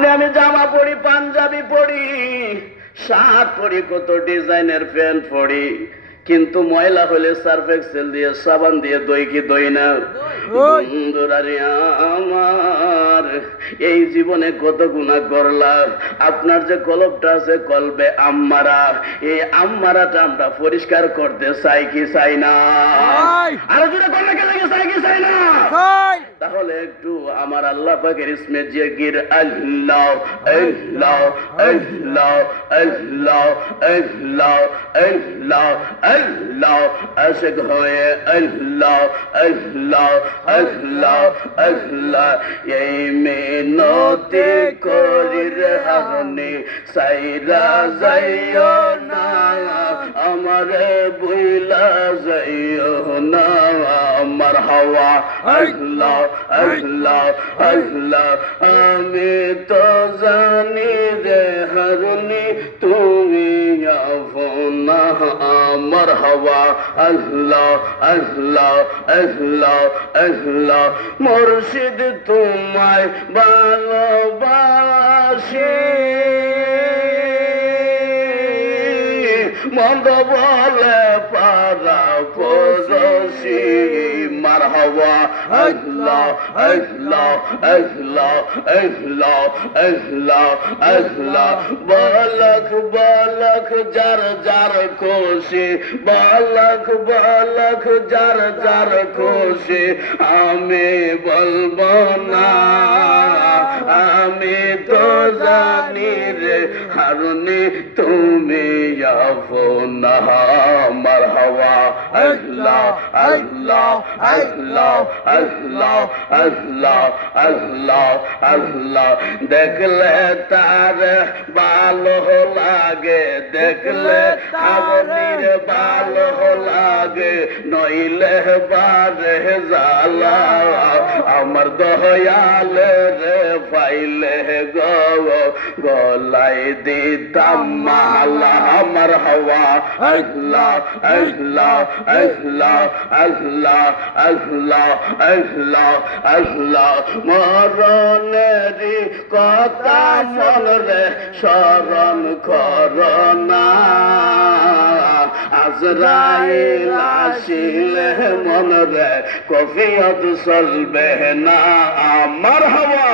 আপনি আমি জামা পরি, পাঞ্জাবি পরি, শার্ট পরি, কত ডিজাইনের প্যান্ট পরি, কিন্তু ময়লা হলে সার্ফ এক্সেল দিয়ে সাবান দিয়ে দই কি দই না? বন্ধুরারে আমার, এই জীবনে কত গুনাহ করলাম। আপনার যে কলবটা আছে কলবে আম্মারা, এই আম্মারাটা আমরা পরিষ্কার করতে চাই কি চাই না? আরো জোরে কলকে লাগে, চাই কি চাই না? তাহলে একটু আমার আল্লাহ পাকের ইসমে জিকির আল্লাহ আল্লাহ আল্লাহ আল্লাহ আল্লাহ আল্লাহ আল্লাহ আশিক হয়ে আল্লাহ আল্লাহ আল্লাহ আল্লাহ এই মিনতি করি রে হানি সাইরা যাইও না, আমারে বুইলা যাইও না। মারহাবা আল্লাহ আল্লাহ আল্লাহ, আমি তো জানি রে হারুনি তুমি আফনা। মারহাবা আল্লাহ আল্লাহ আল্লাহ আল্লাহ, মুর্শিদ তোমায় ভালোবাসি, মন্দ বলে পারা পড়শি। মারহাবা আল্লাহ আল্লাহ আল্লাহ আল্লাহ আল্লাহ আল্লাহ, বালক বালক যার যার খুশি, বালক বালক যার যার খুশি, আমি বলবো না, আমি তো জানি রে হারুনি তুমি আফনা। মারহাবা আল্লাহ আল্লাহ আল্লাহ আল্লাহ আল্লাহ আল্লাহ আল্লাহ, দেখলে তার ভালো লাগে, দেখলে হারুনির ভালো লাগে, নইলে বারে জালা আমার দয়াল রে পাইলে গলাই দিতাম মালা। মারহাবা আল্লাহ আল্লাহ আল্লাহ আল্লাহ আল্লাহ আল্লাহ আল্লাহ, মরণেরই কথা মনরে স্মরণ করোনা, আজরাইল আসিলে মনরে কফিয়ত চলবে না। মারহাবা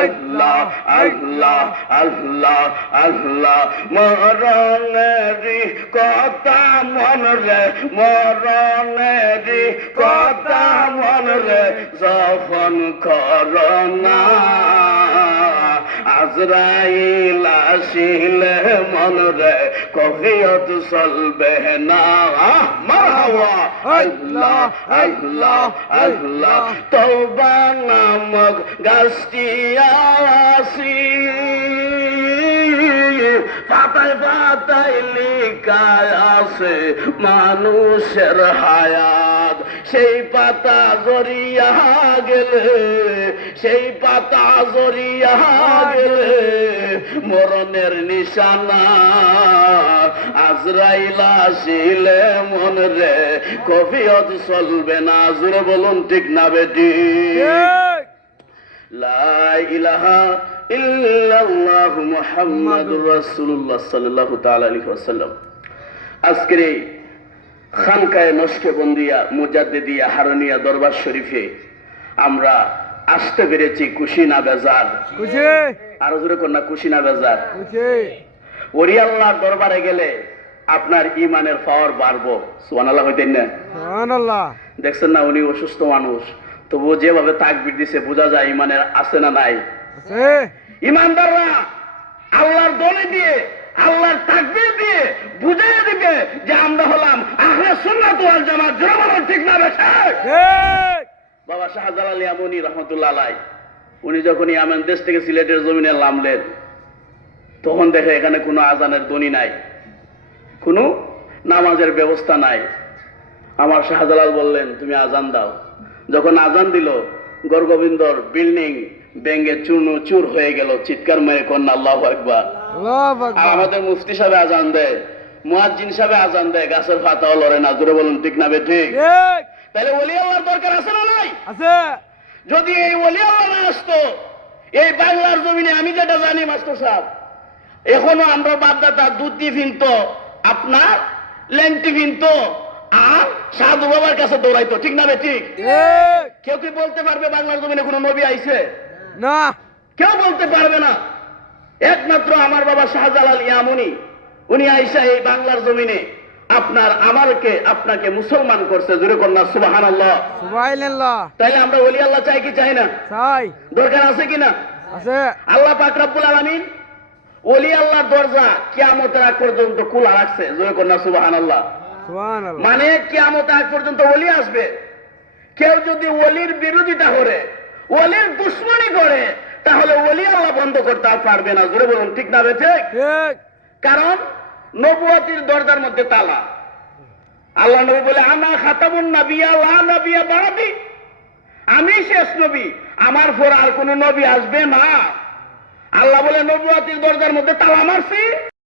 আল্লাহ আল্লাহ আল্লাহ আল্লাহ, মরণেরই কথা মনরে, মরণেরই কথা মনরে যখন করোনা, আজরাইল আসিলে মনরে কফিয়ত চলবে না। মারহাবা আল্লাহ আল্লাহ আল্লাহ, তওবা নামক গাছটি আসি, পাতায় পাতায় লেখা আছে মানুষের হায়াত, সেই পাতা জড়িয়া গেলে, সেই পাতা জড়িয়া গেলে মরণের নিশানা, আজরাইল আসিলে মনরে কফিয়ত চলবে না। জোরে বলুন ঠিক না বেটি? লা ইলাহা ইল্লাল্লাহু মুহাম্মাদুর রাসূলুল্লাহ সাল্লাল্লাহু তাআলা আলাইহি ওয়াসাল্লাম। আজকের এই খানকায়ে নকশবন্দিয়া মুজাদ্দিদিয়া হারুনিয়া দরবার শরীফে আমরা আসতে পেরেছি খুশি না বেজার? খুশি। আরো জোরে কোন না, খুশি না বেজার? খুশি। ওলি আল্লাহর দরবারে গেলে আপনার ঈমানের পাওয়ার বাড়বো। সুবহানাল্লাহ হইতেন না? সুবহানাল্লাহ। দেখছেন না, উনি অসুস্থ মানুষ, তবুও যেভাবে তাকবীর দিছে বোঝা যায় ঈমানের আছে না নাই? আছে। ঈমানদাররা আল্লাহর দলে দিয়ে, আল্লাহর তাকবীর দিয়ে বুঝিয়ে দিবে যে আমরা হলাম আহলে সুন্নাত ওয়াল জামাত। জোরে বলুন ঠিক না বেঠিক? ঠিক। বাবা শাহজালাল ইয়ামানি রহমাতুল্লাহ আলাইহি, উনি যখন ইয়ামান দেশ থেকে সিলেটের জমিনে নামলেন, তখন দেখে এখানে কোনো আজানের ধ্বনি নাই, কোনো নামাজের ব্যবস্থা নাই। আমার শাহজালাল বললেন তুমি আজান দাও। যখন আজান দিল, গর্গবিন্দর বিল্ডিং ভেঙে চূর্ণ চুর হয়ে গেল। চিৎকার মেরে কন্যা আল্লাহু আকবার। আর আমাদের মুফতি সাহেব আজান দেয়, মুয়াজ্জিন সাহেব আজান দেয়, গাছের পাতাও লড়ে না। জোরে বলুন ঠিক না বেঠিক? তাহলে ওলি আল্লাহর দরকার আছে না নাই? আছে। যদি এই ওলি আল্লাহ না আসতো, এই বাংলার জমিনে আমি যেটা জানি মাস্টার সাহেব, এখনো আমরা বাপদাদা দুধ ভিনতো, আপনার লেন্টি ভিনতো, আর সাধু বাবার কাছে দৌড়াইতো, ঠিক না বে ঠিক? কেউ কি বলতে পারবে বাংলার জমিনে কোনো নবী আইছে? না, কেউ বলতে পারবে না। একমাত্র আমার বাবা শাহজালাল ইয়ামুনি, উনি আইসা এই বাংলার জমিনে আমাকে আপনাকে মুসলমান করছে। জোরে কন্যা সুবহানাল্লাহ। সুবহানাল্লাহ। তাইলে আমরা ওলি আল্লাহ চাই কি চাই না? চাই। দরকার আছে কিনা? আছে। আল্লাহ পাক রব্বুল আলামিন ওলি আল্লাহর দরজা কিয়ামতের আগ পর্যন্ত খোলা রাখছে। জোরে কন্যা সুবহানাল্লাহ। সুবহানাল্লাহ। মানে কিয়ামতের আগ পর্যন্ত ওলি আসবে। কেউ যদি ওলির বিরোধিতা করে, ওলির দুশমনি করে, তাহলে ওলি আল্লাহ বন্ধ করতে আর পারবে না। জোরে বলুন, ঠিক না বে ঠিক? ঠিক। কারণ নবুয়তির দরজার মধ্যে তালা। আল্লাহ নবী বলে, আনা খাতামুন নাবিয়্যা লা নাবিয়্যা বাদি, আমি শেষ নবী, আমার পর আর কোন নবী আসবে না। আল্লাহ বলে নবুয়তির দরজার মধ্যে তালা মারছি,